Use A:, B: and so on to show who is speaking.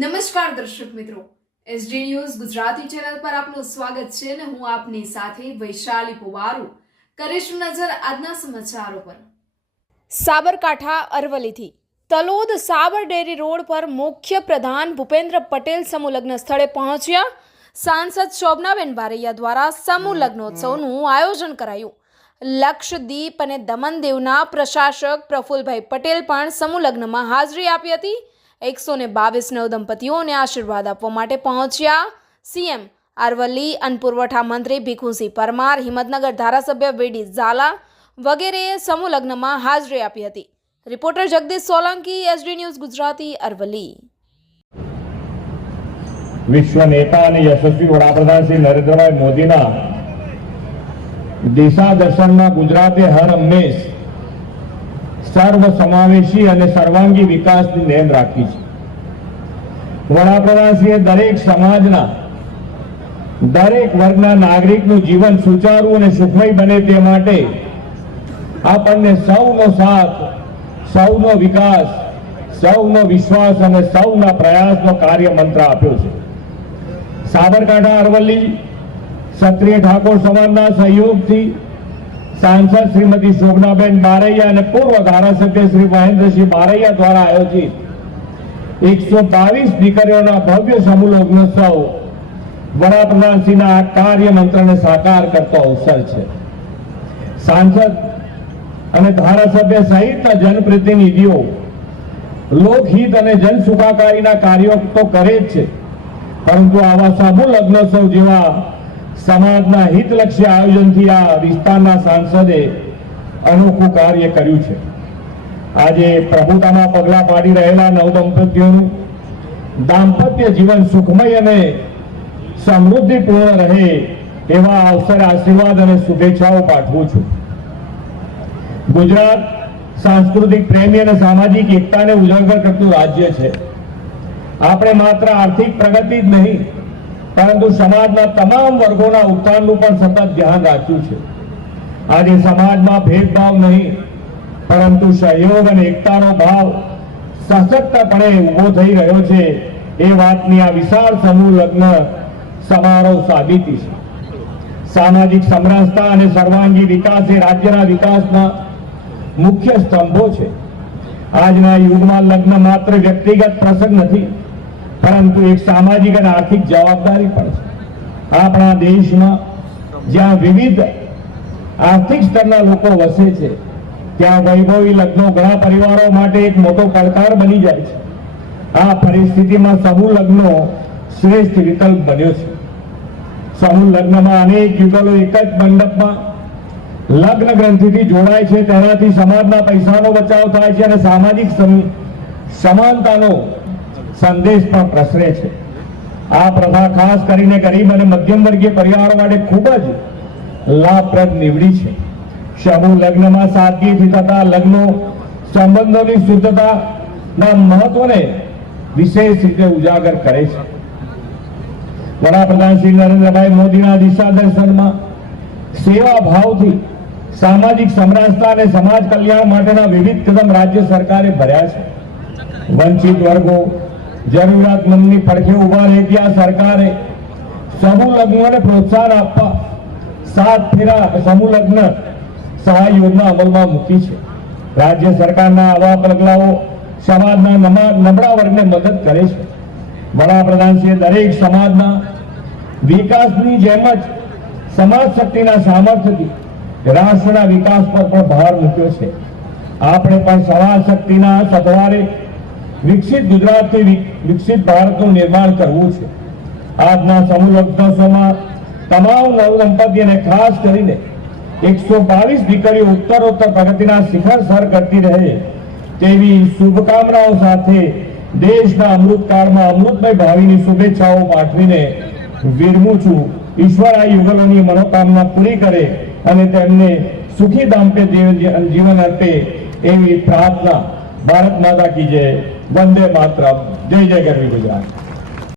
A: નમસ્કાર દર્શક મિત્રો. એસડી ન્યૂઝ ગુજરાતી ચેનલ પર આપનું સ્વાગત છે અને હું આપની સાથે વૈશાલી પુવારુ. કરીશું નજર આજના સમાચારો પર. સાબરકાંઠા અરવલીથી તલોદ સાબર ડેરી રોડ પર મુખ્ય પ્રધાન ભૂપેન્દ્ર પટેલ સમૂહલગ્ન સ્થળે પહોંચ્યા. સાંસદ શોભનાબેન બારૈયા દ્વારા સમૂહ લગ્નોત્સવનું આયોજન કરાયું. લક્ષદ્વીપ અને દમનદેવના પ્રશાસક પ્રફુલભાઈ પટેલ પણ સમૂહ લગ્નમાં હાજરી આપી હતી. એકસો ને બાવીસ નવદંપતીઓને આશીર્વાદ આપવા માટે પહોંચ્યા. સીએમ અરવલ્લી અન્ન પુરવઠા મંત્રી ભીખુસિંહ પરમાર, હિંમતનગર ધારાસભ્ય વીડી ઝાલા વગેરેએ સમૂહ લગ્નમાં હાજરી આપી હતી. Reporter Jagdish Solanki, SD news Gujarati, Aravalli.
B: વિશ્વ નેતા અને યશસ્વી વડાપ્રધાન શ્રી નરેન્દ્રભાઈ મોદીના દિશા દર્શનમાં ગુજરાતે હર હંમેશ સર્વ સમાવેશી અને સર્વાંગી વિકાસની નેમ રાખી છે. વડાપ્રધાનશ્રીએ દરેક સમાજના, દરેક વર્ગના નાગરિકનું જીવન સુચારું અને સુખમય બને તે માટે આપણને સૌનો સાથ, સૌનો વિકાસ, સૌનો વિશ્વાસ અને સૌના પ્રયાસનો કાર્ય મંત્ર આપ્યો છે. સાબરકાંઠા અરવલ્લી ક્ષત્રિય ઠાકોર સમાજના સહયોગથી સાંસદ શ્રીમતી શોભનાબેન બારૈયા અને પૂર્વ ધારાસભ્ય શ્રી મહેન્દ્રસિંહ બારૈયા દ્વારા આયોજિત એકસો બાવીસ દીકરીઓના ભવ્ય સમૂહ લગ્નોત્સવ વડાપ્રધાનશ્રીના આ કાર્ય મંત્રને સાકાર કરતો અવસર છે. સાંસદ અને ધારાસભ્ય સહિતના જનપ્રતિનિધિઓ લોકહિત અને જન સુખાકારીના કાર્યો તો કરે જ છે, પરંતુ આવા સમૂહ લગ્નોત્સવ જેવા સમાજના હિતલક્ષી આયોજનથી આ વિસ્તારના સાંસદે અનોખું કાર્ય કર્યું છે. આજે પ્રભુતામાં પગલા પાડી રહેલા નવદંપતીઓનું દાંપત્ય જીવન સુખમય અને સમૃદ્ધિપૂર્ણ રહે એવા અવસર, આશીર્વાદ અને શુભેચ્છાઓ પાઠવું છું. ગુજરાત સાંસ્કૃતિક પ્રેમી અને સામાજિક એકતાને ઉજાગર કરતું રાજ્ય છે. આપણે માત્ર આર્થિક પ્રગતિ જ નહીં પરંતુ સમાજના તમામ વર્ગોના ઉત્થાનનું પણ સતત ધ્યાન રાખ્યું છે. આજે સમાજમાં ભેદભાવ નહીં, પરંતુ સહયોગ અને એકતાનો ભાવ સશક્તપણે ઊભો થઈ રહ્યો છે એ વાતની આ વિશાળ સમૂહ લગ્ન સમારોહ સાબિતી છે. સામાજિક સમરસતા અને સર્વાંગી વિકાસ એ રાજ્યના વિકાસના મુખ્ય સ્તંભો છે. આજના યુગમાં લગ્ન માત્ર વ્યક્તિગત પ્રસંગ નથી પરંતુ એક સામાજિક અને આર્થિક જવાબદારી પણ છે. આપણા દેશમાં જ્યાં વિવિધ આર્થિક સ્તરના લોકો વસે છે, ત્યાં વૈભવી લગ્નો ઘણા પરિવારો માટે એક મોટો પડકાર બની જાય છે. આ પરિસ્થિતિમાં સમૂહ લગ્નો શ્રેષ્ઠ વિકલ્પ બન્યો છે. સમૂહ લગ્નમાં અનેક યુગલો એક જ મંડપમાં લગ્ન ગ્રંથિથી જોડાય છે. તેનાથી સમાજના પૈસાનો બચાવ થાય છે અને સામાજિક સમ- સમાનતાનો સંદેશ પણ પ્રસરે છે. આ પ્રથા ખાસ કરીને ગરીબ અને મધ્યમ વર્ગીય પરિવારો માટે ખૂબ જ લાભપ્રદ નીવડી છે. સમૂહ લગ્નમાં સાદગીથી થતા લગ્નો સંબંધોની શુદ્ધતાના મહત્વને વિશેષ રીતે ઉજાગર કરે છે. વડાપ્રધાન શ્રી નરેન્દ્રભાઈ મોદીના દિશા દર્શનમાં સેવા ભાવથી સામાજિક સમરસતા અને સમાજ કલ્યાણ માટેના વિવિધ કદમ રાજ્ય સરકારે ભર્યા છે. વંચિત વર્ગો જરૂરિયાતમંદની પડખે ઊભા રહેતી આ સરકારે સમૂહ લગ્નોને પ્રોત્સાહન આપવા સાત ફેરા સમૂહ લગ્ન સહાય યોજના અમલમાં મૂકી છે. રાજ્ય સરકારના આવા પગલાઓ સમાજના નમા- નબળા વર્ગને મદદ કરે છે. વડાપ્રધાનશ્રીએ દરેક સમાજના વિકાસની જેમ જ સમાજ શક્તિના સામર્થ્યથી રાષ્ટ્રના વિકાસ પર પણ ભાર મૂક્યો છે. આપણે પણ સમાજ શક્તિના સથવારે વિકસિત ગુજરાતથી વિકસિત ભારતનું નિર્માણ કરવું છે. આજના સમૂહ લગ્નોત્સવમાં તમામ નવદંપતીઓને ખાસ કરીને એકસો બાવીસ દીકરીઓ ઉત્તરોત્તર પ્રગતિના શિખર સર કરતી રહે તેવી શુભકામનાઓ સાથે દેશના અમૃતકાળમાં અમૃતમય ભાવિની શુભેચ્છાઓ પાઠવીને વિરમું છું. ઈશ્વર આ યુગલોની મનોકામના પૂરી કરે અને તેમને સુખી દાંપે જીવન અર્પે એવી પ્રાર્થના. ભારત માતા કી જય. વંદે માતરમ. જય જય ગરવી ગુજરાત.